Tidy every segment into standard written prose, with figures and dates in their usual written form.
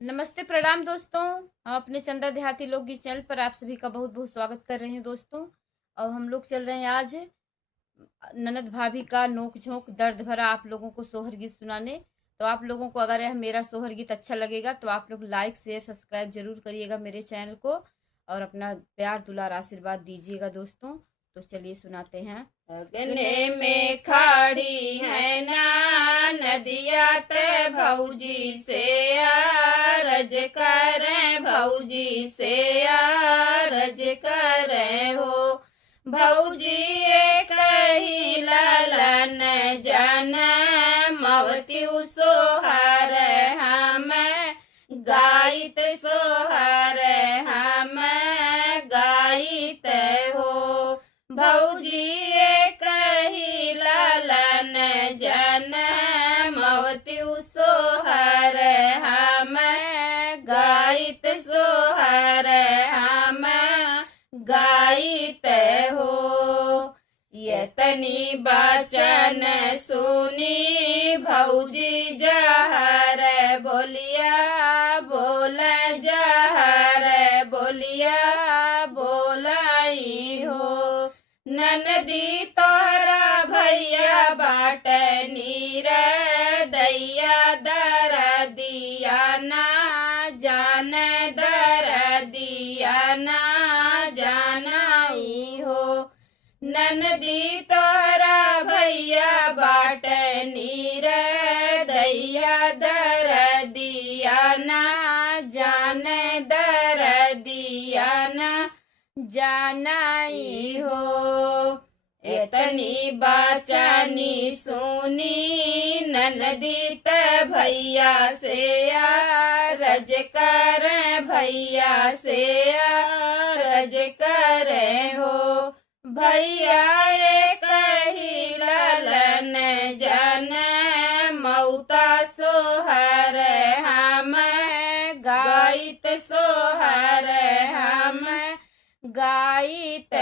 नमस्ते प्रणाम दोस्तों। हम अपने चंदा देहाती लोकगीत चैनल पर आप सभी का बहुत बहुत स्वागत कर रहे हैं दोस्तों। और हम लोग चल रहे हैं आज ननद भाभी का नोक झोंक दर्द भरा आप लोगों को सोहर गीत सुनाने। तो आप लोगों को अगर यह मेरा सोहर गीत अच्छा लगेगा तो आप लोग लाइक शेयर सब्सक्राइब जरूर करिएगा मेरे चैनल को, और अपना प्यार दुलार आशीर्वाद दीजिएगा दोस्तों। तो चलिए सुनाते हैं। अगने में खाड़ी है ना नदिया ते भौजी से आरज करे, भौजी से आरज करे हो। भौजी एक ही लालन जन मवती सोहार हम गाइत सोहार हम गाइत हो। भौजी एक ही लालन जन मवती सोहर हम गाइत सोहर हम गाइत हो। यतनी बचन सुनी भौजी जहर बोलिया बोल जहर बोलिया बोलाई हो। ननदी तोरा भैया बाट नीर दैया दर दिया ना जान दर दिया ना जानाई हो। ननदी तोरा भैया बाट नीर दैया दर दिया ना जान दर दिया ना जानाई हो। एतनी बाचानी सुनी ननदी त भैया से रज कर भैया से रज कर हो। भैया एक ही लालन जन मौता सोहर हम गाइत सोहर हम गाइत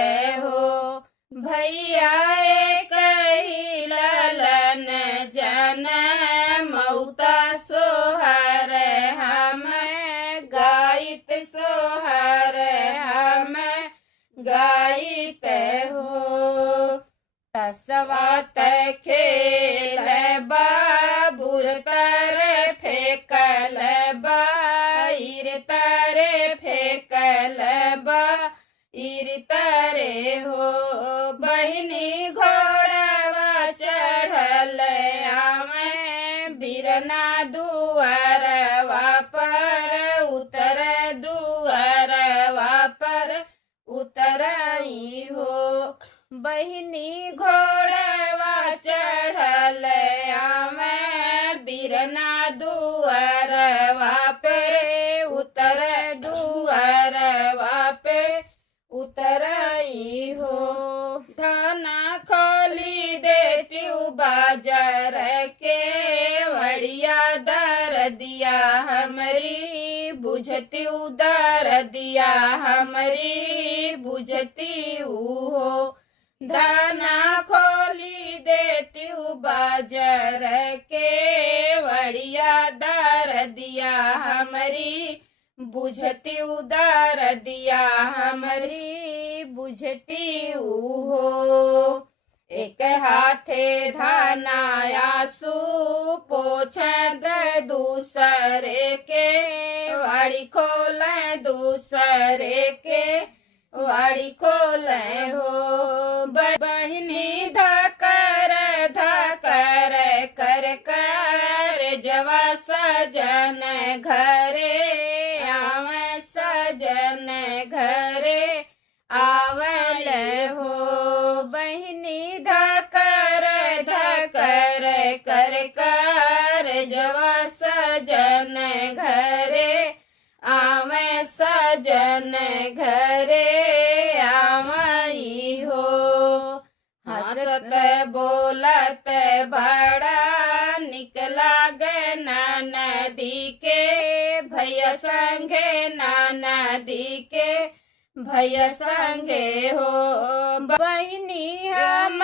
हो। भैया एक ही लालन जन मौता सोहर हम गाइत सोहर हम गाइत हो। तसवात खेल बाबुर तर फेकल बाईर तर फेकल बाईर तरे हो। बहिनी घोड़वा चढ़ल आवे बिरना दुआरवा पर उतर दुआरवा पर उतराई हो। बहिनी घोड़वा चढ़ल आवे बिरना दुआरवा पर उतर दुआरवा पे उतराई हो। धाना खोली देती बाजार के वड़िया दर दिया हमारी बुझती उदार दिया हमारी बुझती हो। धाना खोली देती बाजार के वड़िया दर दिया हमारी बुझती उदार दिया हमारी बुझती हो। एक हाथे धानाया सु पोछ दूसरे के वाड़ी खोल दूसरे के वाड़ी खोल हो। बहिनी धकर धकर कर कर जवा सजन घरे आवे सजन घरे आवल हो। बहिनी धकर धकर कर कर जवा सजन घरे आवे सजन घरे आवई हो। हंसत बोलत बड़ा निकला गे नदी के भैया संगे नदी के भैया संगे हो। बहिनी हम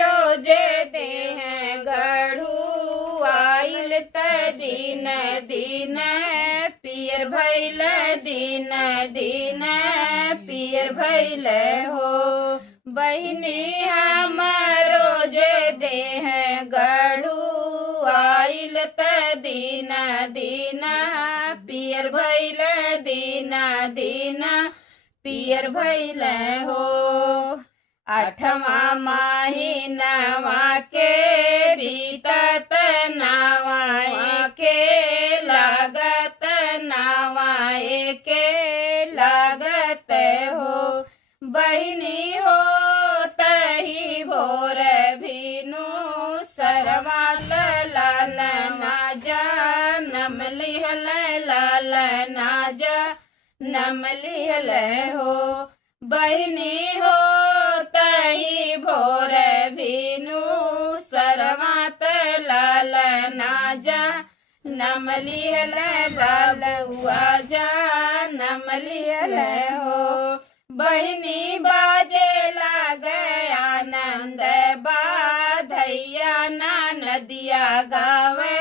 रोजे दे हैं गढ़ू आइल त दिन दिन पियर भैल दिन दिन पियर भैल हो। बहिनी हमारो जे देह गढ़ू आइल त दिन दिन पियर भैल दिन दिन पियर भैल हो। आठवां महीनावा के बीतत नावा के लागत नावा के लागत हो। बहिनी हो तही भोर भीनु सरवाल लाल नाजा नम लिहल लाल नाजा नम लिहल हो। बहिनी हो तही भोर भीनु सरवात लाल नाजा नम लिहल बालुआ जा नम लिहल हो। बहिनी बाजे लाग आनंद बाधैया ना नदिया गावे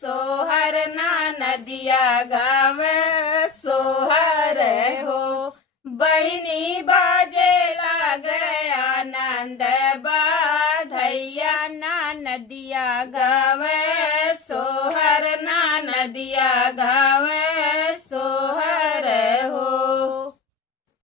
सोहर ना नदिया गावे सोहर हो। बहिनी बाजे लाग आनंद बाधैया ना नदिया गावे सोहर ना नदिया गावे सोहर हो।